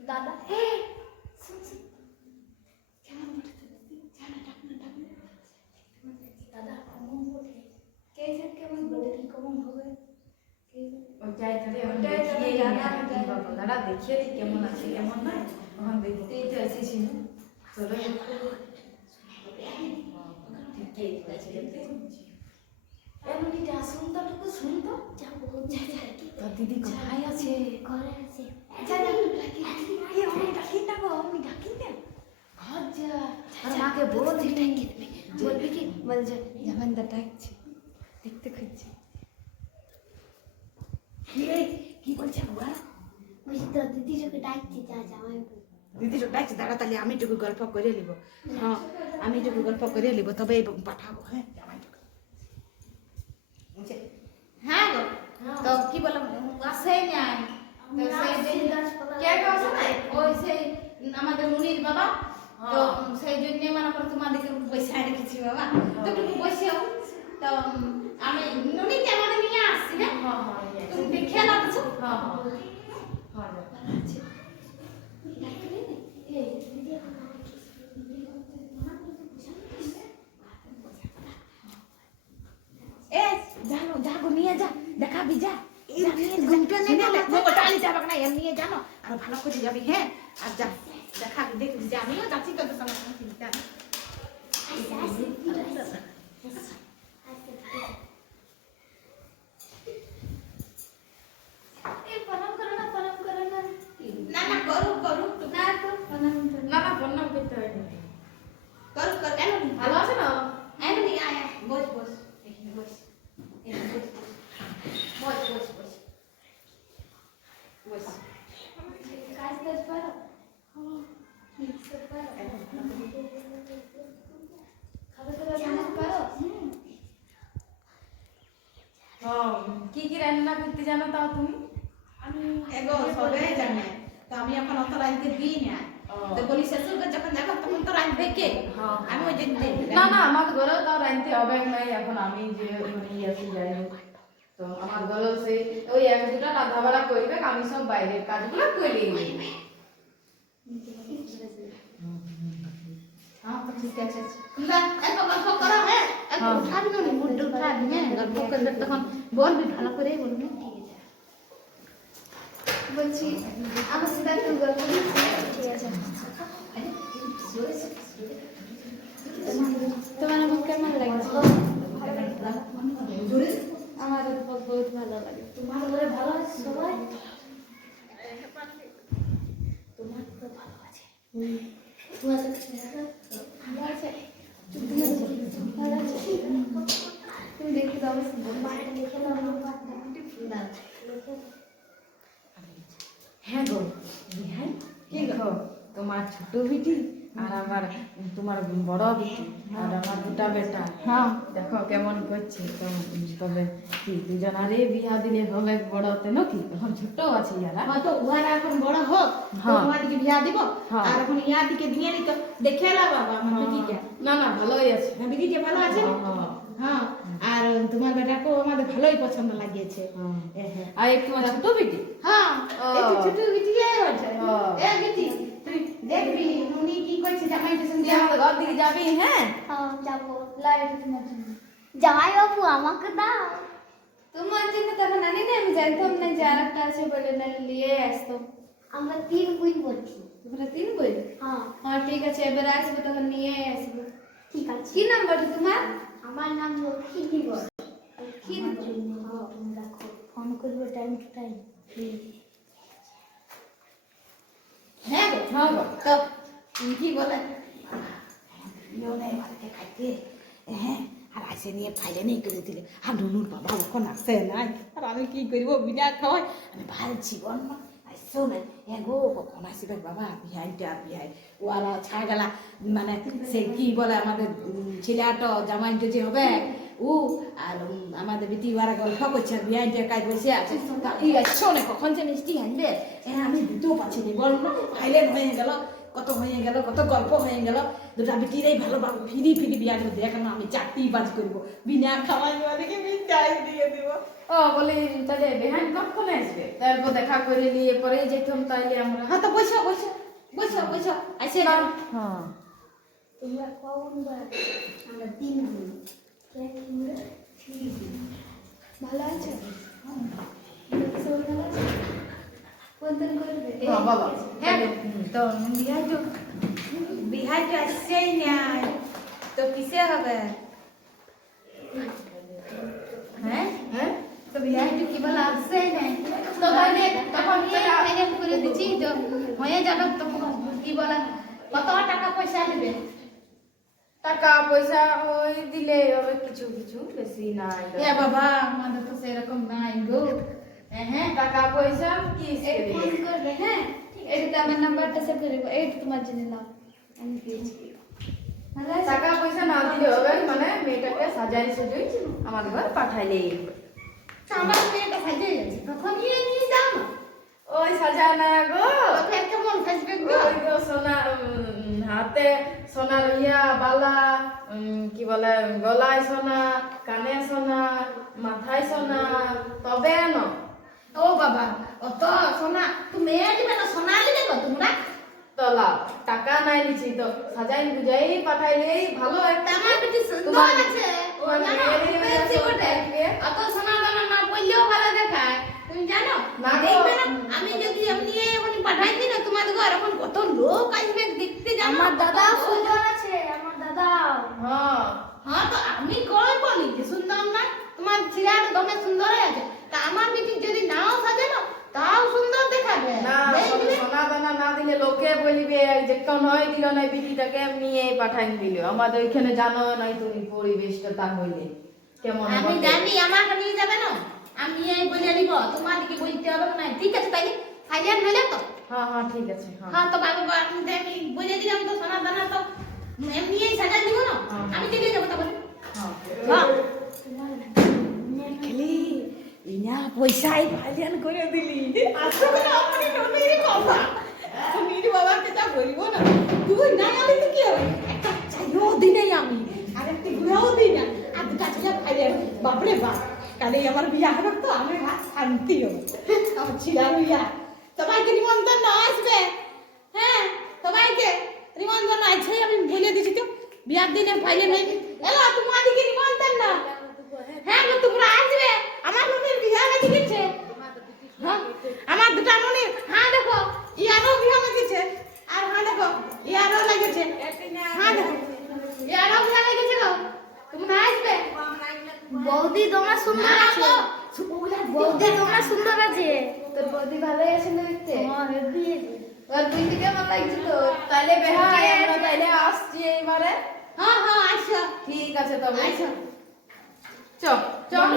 দাদা হে শুন শুন কেমন জানা ডাক না দাদা কেমন বলে কে যে কেমন বলে কি কেমন হবে ওটাই তাহলে ওটাই জানা বাবা দাদা দেখিয়ে দিই কেমন আছে কেমন নয় তখন দেখতেই তো এসেছি না চলো ঠিকই আছে এমনিটা আসুন তো টুকু শুন তো যাবো তোর দিদি কোথায় আছে ঘরে আছে ঘর যা আর মাকে বলবি বলবি কি বল যে জামাইদা ডাকছে দেখতে খুঁজছে কি বলছে বাবা বলছি তো দিদিটাকে ডাকছি যা জামাই দিদি ডাকছে দাঁড়া তাহলে আমি একটু গল্প করে নিব হ্যাঁ আমি একটু গল্প করে নিব তবে পাঠাবো হ্যাঁ জামাইটাকে হ্যাঁ গো তো কি বললাম আসে নাই কে আসে নাই ওই সেই আমাদের মুনির বাবা তো সেই জন্য মনে করো তোমাদেরকে বসে রেখেছি বাবা তো তুমি বসেও তো আমি নুনিকে আমাদের নিয়ে আসছি না তুমি দেখে লাগছো হ্যাঁ জানো যাগো নিয়ে যা দেখাবি যা ঘুমটা নিয়ে যাবো না এমনি জানো আর ভালো করে যাবি হ্যাঁ আর যা দেখাবি দেখবি যে আমিও যাচ্ছি তোদের সঙ্গে চিন্তা না না করু না প্রণাম করতে হয় করু কেন ভালো আছে না এমনি আয় বস বস বস বস বস বস বস কাজ কাজ পারো কি কি রান্না করতে জানো তাও তুমি এগো সবে জানে তো আমি এখন অত রাঁধতে দিই না তো বলি শ্বশুরকে যখন যাবো তখন তো রাঁধবে কে আমি ওই দিন না না আমার ঘরেও তাও রাঁধতে হবে নাই এখন আমি যে আসি যাই তো আমার ঘরেও সেই ওই এক দুটা রান্না বাড়া করবে আমি সব বাইরের কাজগুলো করে নিই हाँ तो ठीक है ना एक गल्प करो है एक उठा भी नहीं मुड उठा भी है गल्प करले तখন बोल भी ভালো করে বলুন ঠিক আছে বলছি আমার সাথে একটু গল্প ঠিক আছে তোমার আমার কেমন লাগছে আমার বহুত ভালো লাগে তোমার ঘরে ভালো আছে সবাই তোমার তো ভালো আছে তোমার ভালো আছে তুমি দেখি তো বাইরে লিখে দাও হ্যাঁ গো বিহাই কি গো তোমার ছোট বিটি আর আমার তোমার বড় বিটি আর আমার দুটা বেটা হ্যাঁ দেখো কেমন করছে তবে কি দুজনারে বিয়া দিলে হবে বড়তে নাকি এখন ছোট আছে ইয়ারা হ্যাঁ তো উহারা এখন বড় হোক তোমাদিকে বিয়া দিব আর এখন ইয়াদিকে দিয়ে নি তো দেখে এলা বাবা আমার বিটিটা না না ভালোই আছে বিটিটা ভালো আছে হ্যাঁ আর তোমার বেটাকেও আমাদের ভালোই পছন্দ লাগিয়েছে আর এই তোমার ছোট বিটি হ্যাঁ এই তো ছোট বিটি আছে এ বিটি তুই দেখবি উনি কি করছে জামাইদের সঙ্গে আমাদের ঘর দিকে যাবি হ্যাঁ যাবো লাইট তোমার জন্য জামাই বাবু আমাকে দাও তোমার জন্য তখন আনি না আমি জানতাম না যে আর একটা আছে বলে না নিয়ে আসতো আমরা 3 বই পড়ছি তোমরা 3 বই হ্যাঁ হ্যাঁ ঠিক আছে এবার আসবো তখন নিয়ে আসবো ঠিক আছে কি নাম্বার তোমার আমার নাম লক্ষ্মী বল লক্ষ্মী তুমি রাখো ফোন করবে টাইম টু টাইম হ্যাঁ গো হ্যাঁ গো তো কি বলে ইয়োনে বাড়িতে খাইতে হ্যাঁ আর আসে নিয়ে ফাইলে নেই করে দিলে আর নুনুর বাবা ওখান আসে নাই আর আমি কি করবো বিনা খাওয়াই আমি ভালছি বল না আসছো না গো কখন আসবে বাবা বিহাইটা আর বিহাই ওরা ছাগলা মানে সে কি বলে আমাদের ছেলেটা জামাইটা যে হবে ও আর আমাদের বিটি ওরা গল্প করছে আর বিহাইটা কাজ বসে আছে তা এই আসছো না কখন যে মিষ্টি আনবে আমি দিতেও পাচ্ছি না বল না ফাইলে হয়ে গেল কত হয়ে গেল, কত গল্প হয়ে গেল। দুটা বেটিরাই ভালো ফিরি ফিরি বিয়া দেবো, দেখানো আমি 4টি বাজ করবো, বিনা খাওয়াই দেখে মিঠাই দিয়ে দেবো। ও বলি তাহলে বেহান কখন আসবে? তারপর দেখা করে নিয়ে পরে যেতাম তাইলে আমরা। হ্যাঁ তো বসো বসো বসো বসো আইসে হ্যাঁ তোমরা কোন বার? আমরা 3 দিন। কে তোমরা? 3 দিন। ভালো আছো? সব ভালো আছে? কোন দিন করবে? হ্যাঁ বাবা হ্যাঁ তো বিহাই তো বিহাই তো আসছেই নাই, তো কিসে হবে? হ্যাঁ হ্যাঁ? তো বিয়াহ কি বলা আসছে নাই? তো তাহলে তখন ফাইনাল করে দিচ্ছি তো হয়ে যাবে, তো কি বলা কত টাকা পয়সা দেবে? টাকা পয়সা ওই দিলে হবে কিছু কিছু, বেশি নাই। এ বাবা আমাদের তো সেরকম নাই গো। হ্যাঁ টাকা পয়সা কি এই ফোন করবে, হ্যাঁ এইটা আমার নাম্বারটা সেভ করে দেবো, এইটা তোমার জন্য নাও, আমি দিয়েছি। ভালো আছে? টাকা পয়সা না দিলে হবে, মানে মেয়েটাকে সাজাই সাজাই আমার ঘর পাঠাইলে তো আমার মেয়েটা সাজিয়ে যাচ্ছে, তখন নিয়ে যাও না। ওই সাজানা গো, তখন কেমন সাজবে গো? ওই গো সোনা হাতে সোনার ইয়া বালা, কি বলে গলায় সোনা, কানে সোনা, মাথায় সোনা, তবে না ও বাবা অত সোনা তুমি দিবে না, সোনা দিবে গো তোমরা? তলা টাকা নাই নিছি তো সাজাই বুঝাই পাঠাইলেই ভালো একটা। আমার বেটি সুন্দর তোমার- আছে, ও তোমার জানো মেয়ের বেশি মেয়ে বটে। দেখবে। অত সোনা দানা না পড়লেও ভালো দেখায়, তুমি জানো? না গো। দেখবে না আমি যদি এমনি এখন পাঠাই দিই না তোমাদের ঘর, এখন কত লোক আসবে দেখতে, জানো? আমার দাদা কত লোক। সুন্দর আছে, আমার দাদা। হ্যাঁ হ্যাঁ তো আমি কই বলি যে সুন্দর না, তোমার ছেলেটা দমে সুন্দর আছে, তা আমার বেটি যদি নাও সাজে না তাও সুন্দর দেখাবে। না দেখবে? সোনা দানা না দিলে লোকে বলিবে যে কেন হয় দিল না বিটিটাকে নিয়ে পাঠাই দিল। আমাদের ওইখানে জানো নাই তুমি পরিবেশটা তা হইলে কেমন আমি হবে। জানি আমাকে নিয়ে যাবে না, আমি এই বলে নিব, তোমাদেরকে বলতে হবে না। ঠিক আছে তাইলে ফাইনাল হলে তো? হ্যাঁ হ্যাঁ ঠিক আছে। হ্যাঁ হ্যাঁ তো বাবু আমি বলে দিলাম তো, সোনা দানা তো এমনি সাজা দিব না, হ্যাঁ। আমি চলে যাবো তারপরে। হ্যাঁ হ্যাঁ খেলি ইনা পয়সাই ভালিয়ান করে দিলি। আসলে আমার ননির বাবা, ননির বাবাকে তা বলবো না, তুই নাই আমি তো কি হবে, একটা চাইও দিনে আমি আর একটা গুড়াও দিই না, আর দুটা ছেলে খাইলে বাপরে বাপ, কালে আমার বিয়া হবে তো আমি ভাত শান্তি হবে। আমার ছিলার বিয়া, সবাইকে নিমন্ত্রণ আসবে, হ্যাঁ সবাইকে নিমন্ত্রণ আছে, আমি বলে দিছি তো বিয়ার দিনে ফাইলে নেই এলা তোমাদেরকে নিমন্ত্রণ না। হ্যাঁ গো তোমরা আসবে, আমার ননির বিয়া লাগি গেছে। হ্যাঁ আমার দুটা ননির, হ্যাঁ দেখো ইয়ারও বিয়া লাগেছে, আর হ্যাঁ দেখো ইয়ারও লাগেছে, হ্যাঁ দেখো ইয়ারও বিয়া লাগেছে গো, তোমরা আসবে। বৌদি তোমার সুন্দর না আছে, গো, সুপুগুলা বৌদি তোমার সুন্দর আছে। তোর বৌদি ভালোই আছে না দেখতে? তোমার হেব্বি আছে। তোর বৌদি কেমন লাগছে তো? তাইলে বেহাই আমরা তাইলে আসছি এইবারে। হ্যাঁ হ্যাঁ আসো ঠিক আছে তবে আসো। চল চল।